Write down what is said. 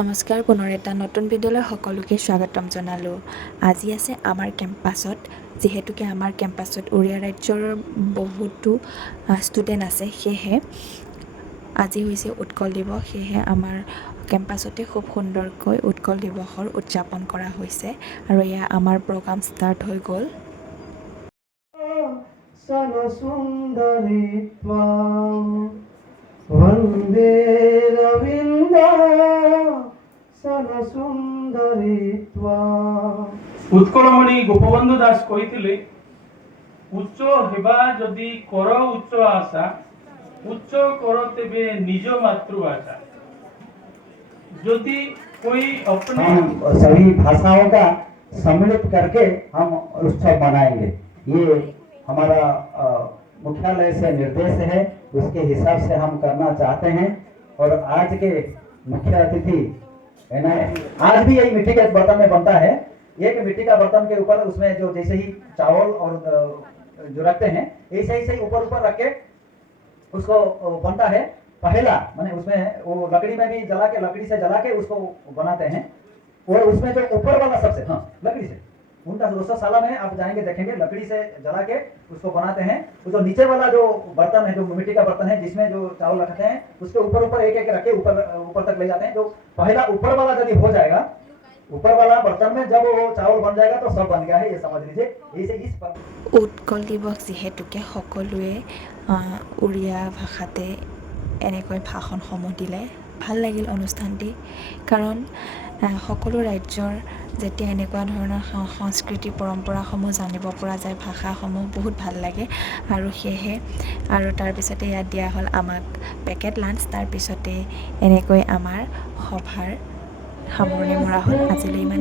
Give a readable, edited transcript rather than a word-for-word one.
নমস্কাৰ, পুনৰ এটা নতুন ভিডিঅ'লৈ সকলোকে স্বাগতম জনালোঁ। আজি আছে আমাৰ কেম্পাছত, যিহেতুকে আমাৰ কেম্পাছত উৰিয়া ৰাজ্যৰ বহুতো ষ্টুডেণ্ট আছে, সেয়েহে আজি হৈছে উৎকল দিৱস। সেয়েহে আমাৰ কেম্পাছতে খুব সুন্দৰকৈ উৎকল দিৱসৰ উদযাপন কৰা হৈছে আৰু এয়া আমাৰ প্ৰগ্ৰাম ষ্টাৰ্ট হৈ গ'ল। वन्दे উৎকলমণি গোপবন্ধু দাস কহিলে উচ্চ হেবা যদি কর উচ্চ আশা উচ্চ কর তেবে নিজ मातृभाषा। यदि कोई अपने सभी भाषाओं का सम्मिलित करके हम उत्सव मनाएंगे, ये हमारा मुख्यालय से निर्देश है, उसके हिसाब से हम करना चाहते हैं। और आज के मुख्य अतिथि आज भी यही मिट्टी के बर्तन में बनता है। एक मिट्टी का बर्तन के ऊपर उसमें जो जैसे ही चावल और जो रखते हैं ऐसे ही ऊपर रख के उसको बनता है। पहला माने उसमें वो लकड़ी में भी लकड़ी से जला के उसको बनाते हैं। और उसमें जो ऊपर वाला सबसे लकड़ी से उनका रोसशाला में आप जाएंगे देखेंगे, लकड़ी से जला के उसको बनाते हैं। वो जो नीचे वाला जो बर्तन है, जो मिट्टी का बर्तन है जिसमें जो चावल रखते हैं, उसके ऊपर एक एक रख के ऊपर तक ले जाते हैं। जो पहला ऊपर वाला यदि हो जाएगा, ऊपर वाला बर्तन में जब वो चावल बन जाएगा तो सब बन गया है, ये समझ लीजिए। इसे इस पर উৎকল দিৱস যিহেতুকে সকলোৱে উৰিয়া ভাষাতে এনেকৈ ভাষণসমূহ দিলে ভাল লাগিল অনুষ্ঠানটি। কাৰণ সকলো ৰাজ্যৰ যেতিয়া এনেকুৱা ধৰণৰ সংস্কৃতি পৰম্পৰাসমূহ জানিব পৰা যায়, ভাষাসমূহ বহুত ভাল লাগে। আৰু সেয়েহে আৰু তাৰপিছতে ইয়াত দিয়া হ'ল আমাক পেকেট লাঞ্চ। তাৰপিছতে এনেকৈ আমাৰ সভাৰ সামৰণি মৰা হ'ল। আজিলৈ ইমান